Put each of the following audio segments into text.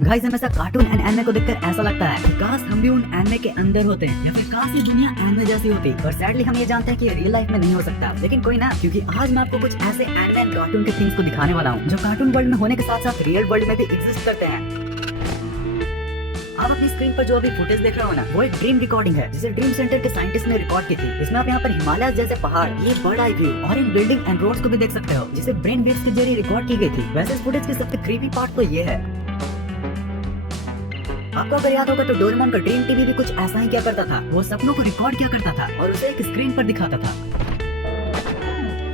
Guys हमेशा cartoon and anime को देखकर ऐसा लगता है कि काश हम भी उन एनिमे के अंदर होते हैं या फिर काश ये दुनिया एनिमे जैसी होती। पर सैडली हम ये जानते हैं कि ये रियल लाइफ में नहीं हो सकता। लेकिन कोई ना, क्योंकि आज मैं आपको कुछ ऐसे एनिमे एंड कार्टून के थिंग्स को दिखाने वाला हूँ जो कार्टून वर्ल्ड में होने के साथ साथ रियल वर्ल्ड में भी एग्जिस्ट करते हैं। आप अपनी स्क्रीन पर जो अभी फुटेज देख रहे हो ना, वो एक ड्रीम रिकॉर्डिंग है जिसे ड्रीम सेंटर के साइंटिस्ट ने रिकॉर्ड की थी। इसमें आप यहाँ पर हिमालय जैसे पहाड़, ये बर्ड आई व्यू और इन बिल्डिंग एंड रोड्स को भी देख सकते हो जिसे ब्रेन वेव्स के जरिए रिकॉर्ड की गई थी। वैसे इस फुटेज के सबसे क्रीपी पार्ट तो ये है। आपको अगर याद होगा तो डोरेमोन का ड्रीम टीवी भी कुछ ऐसा ही क्या करता था। वो सपनों को रिकॉर्ड किया करता था और उसे एक स्क्रीन पर दिखाता था।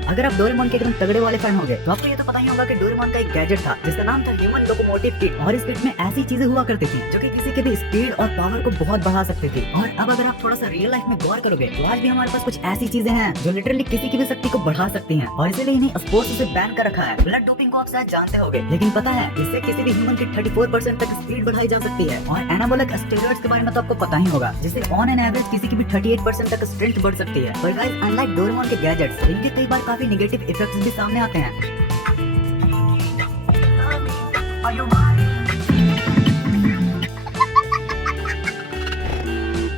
अगर आप डोरेमोन के एकदम तगड़े वाले फैन होंगे तो आपको ये तो पता ही होगा कि डोरेमोन का एक गैजेट था जिसका नाम था ह्यूमन लोकोमोटिव किट। और इस किट में ऐसी चीजें हुआ करती थी जो कि किसी के भी स्पीड और पावर को बहुत बढ़ा सकती थी। और अब अगर आप थोड़ा सा रियल लाइफ में गौर करोगे तो आज भी हमारे पास कुछ ऐसी चीजें हैं जो लिटरली किसी की भी शक्ति को बढ़ा सकती हैं। और इसीलिए इन्हें स्पोर्ट्स से बैन कर रखा है। ब्लड डोपिंग को आप शायद जानते होंगे, लेकिन पता है इससे किसी भी ह्यूमन की 34% तक स्पीड बढ़ाई जा सकती है। और एनाबॉलिक स्टेरॉइड्स के बारे में तो आपको पता ही होगा, जिससे ऑन एन एवरेज किसी की भी 38% तक स्ट्रेंथ बढ़ सकती है। पर गाइस अनलाइक डोरेमोन के गैजेट्स, इनके कई बार काफी नेगेटिव इफेक्ट्स भी सामने आते हैं।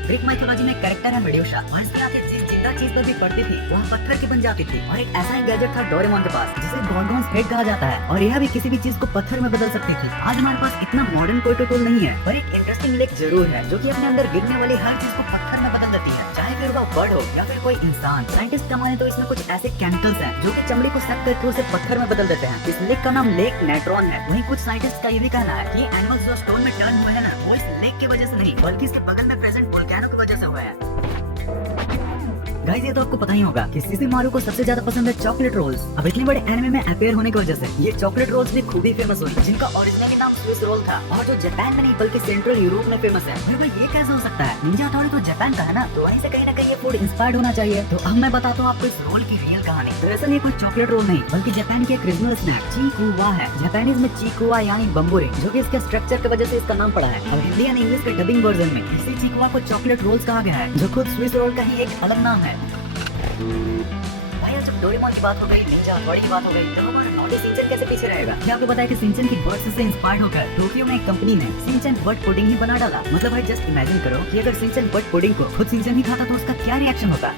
ग्रीक माइथोलॉजी में कैरेक्टर है मेड्यूसा और इसके आगे जिस जिंदा चीज पर भी पड़ती थी वह पत्थर की बन जाती थी। और एक ऐसा ही गैजेट था डोरेमोन के पास जिसे गॉर्गोन्स हेड कहा जाता है और यह भी किसी भी चीज को पत्थर में बदल सकती थी। आज हमारे पास इतना मॉडर्न कोई टूल नहीं है, पर एक इंटरेस्टिंग लेक जरूर है जो कि अपने अंदर गिरने वाली हर चीज को पत्थर में बदल देती है, चाहे फिर वह बर्ड हो या फिर कोई इंसान। साइंटिस्ट का माने तो इसमें कुछ ऐसे केमिकल्स हैं जो कि चमड़ी को सक करके उसे पत्थर में बदल देते हैं। इस लेक का नाम लेक नेट्रॉन है। वहीं कुछ साइंटिस्ट का ये भी कहना है कि एनिमल्स जो स्टोन में टर्न हुए हैं ना, वो इस लेक की वजह से नहीं बल्कि इसके बगल में प्रेजेंट वोल्केनो की वजह से हुआ है। गाइस ये तो आपको पता ही होगा कि सिसिमारू को सबसे ज्यादा पसंद है चॉकलेट रोल्स। अब इतने बड़े एनिमे में अपेयर होने की वजह से ये चॉकलेट रोल्स भी खूब ही फेमस हुई, जिनका ओरिजिनली नाम स्विस रोल था और जो जापान में नहीं बल्कि सेंट्रल यूरोप में फेमस है। भाई ये कैसे हो सकता है? निंजा हथौड़ी तो जापान का है ना, तो वहीं से कहीं ना कहीं ये फूड इंस्पायर्ड होना चाहिए। तो अब मैं बताता हूँ आपको इस रोल की रियल कहानी। दरअसल ये कोई चॉकलेट रोल नहीं बल्कि जापान की एक रीजनल स्नैक चीकुआ है। जापानीज में चीकुआ यानी बम्बुरे, जो कि इसके स्ट्रक्चर की वजह से इसका नाम पड़ा है। अब हिंदी एंड इंग्लिश के डबिंग वर्जन में इसी चीकुआ को चॉकलेट रोल्स कहा गया है, जो खुद स्विस रोल का ही एक अलग नाम है। भाई जब डोरेमोन की बात हो गई, निंजा हथौड़ी की बात हो गई, तो हमारा नॉटी सिंचन कैसे पीछे रहेगा? क्या आपको पता है कि सिंचन की बर्ड्स से इंस्पायर्ड होकर टोक्यो में एक कंपनी ने सिंचन बर्ड पुडिंग ही बना डाला। मतलब भाई जस्ट इमेजिन करो कि अगर सिंचन बर्ड पुडिंग को खुद सिंचन ही खाता तो उसका क्या रिएक्शन होता।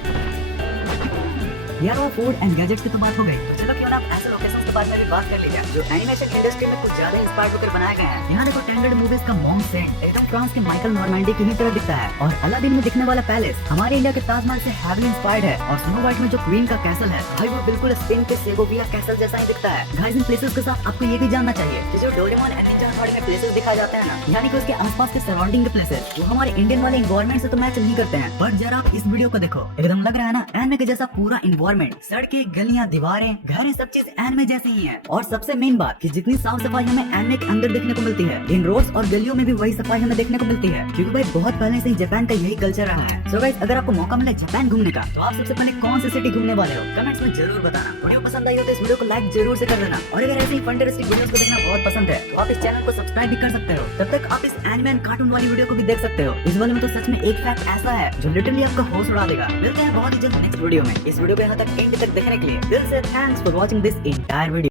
यार वो फूड एंड गैजेट्स की तो बात हो गई, तो चलो क्यों ना आप ऐसे लोकेशंस के बारे में भी बात कर लीजिए जो एनिमेशन इंडस्ट्री में कुछ ज्यादा इंस्पायर्ड होकर बनाए गए हैं। यहाँ देखो टेंडेड मूवीज का मॉन्क सेट एकदम फ्रांस के माइकल नॉर्मैंडी की ही तरह दिखता है। और अलादीन में दिखने वाला पैलेस हमारे इंडिया के ताजमहल से हेवीली इंस्पायर्ड है। और स्नो वाइट में जो क्वीन का कैसल है भाई वो बिल्कुल स्पेन के सेगोविया कैसल जैसा ही दिखता है। गाइस इन प्लेसेस के साथ आपको ये भी जानना चाहिए कि जो डोरेमोन एंड निंजा हथौड़ी में प्लेसेस दिखाए जाते हैं ना, यानी कि उसके आसपास के सराउंडिंग के प्लेसेस वो हमारे इंडियन वाले इन्वायरमेंट से तो मैच नहीं करते हैं। बट जरा आप इस वीडियो को देखो, एकदम लग रहा है ना एनिमे के जैसा पूरा इन्वायरमेंट, सड़कें, गलियां, दीवारें, घर, सब चीज एनिमे जैसे ही हैं। और सबसे मेन बात कि जितनी साफ सफाई हमें एनिमे के अंदर देखने को मिलती है, इन रोड्स और गलियों में भी वही सफाई हमें देखने को मिलती है, क्योंकि भाई बहुत पहले से ही जापान का यही कल्चर रहा है। सो गाइस अगर आपको मौका मिले जापान घूमने का तो आप सबसे पहले कौन सी सिटी घूमने वाले हो कमेंट्स में जरूर बताना। वीडियो पसंद आई हो तो इस वीडियो को लाइक जरूर से कर देना। और अगर ऐसे ही फंटास्टिक वीडियोस को देखना बहुत पसंद है तो आप इस चैनल को सब्सक्राइब भी कर सकते हो। तब तक आप इस एनिमे एंड कार्टून वाली वीडियो को भी देख सकते हो। इस वाले में तो सच में एक फैक्ट ऐसा है जो लिटरली आपका होश उड़ा देगा। मिलते हैं बहुत ही जल्द नेक्स्ट वीडियो में। इस वीडियो को यहाँ तक एंड तक देखने के लिए दिल से thanks for watching this entire video.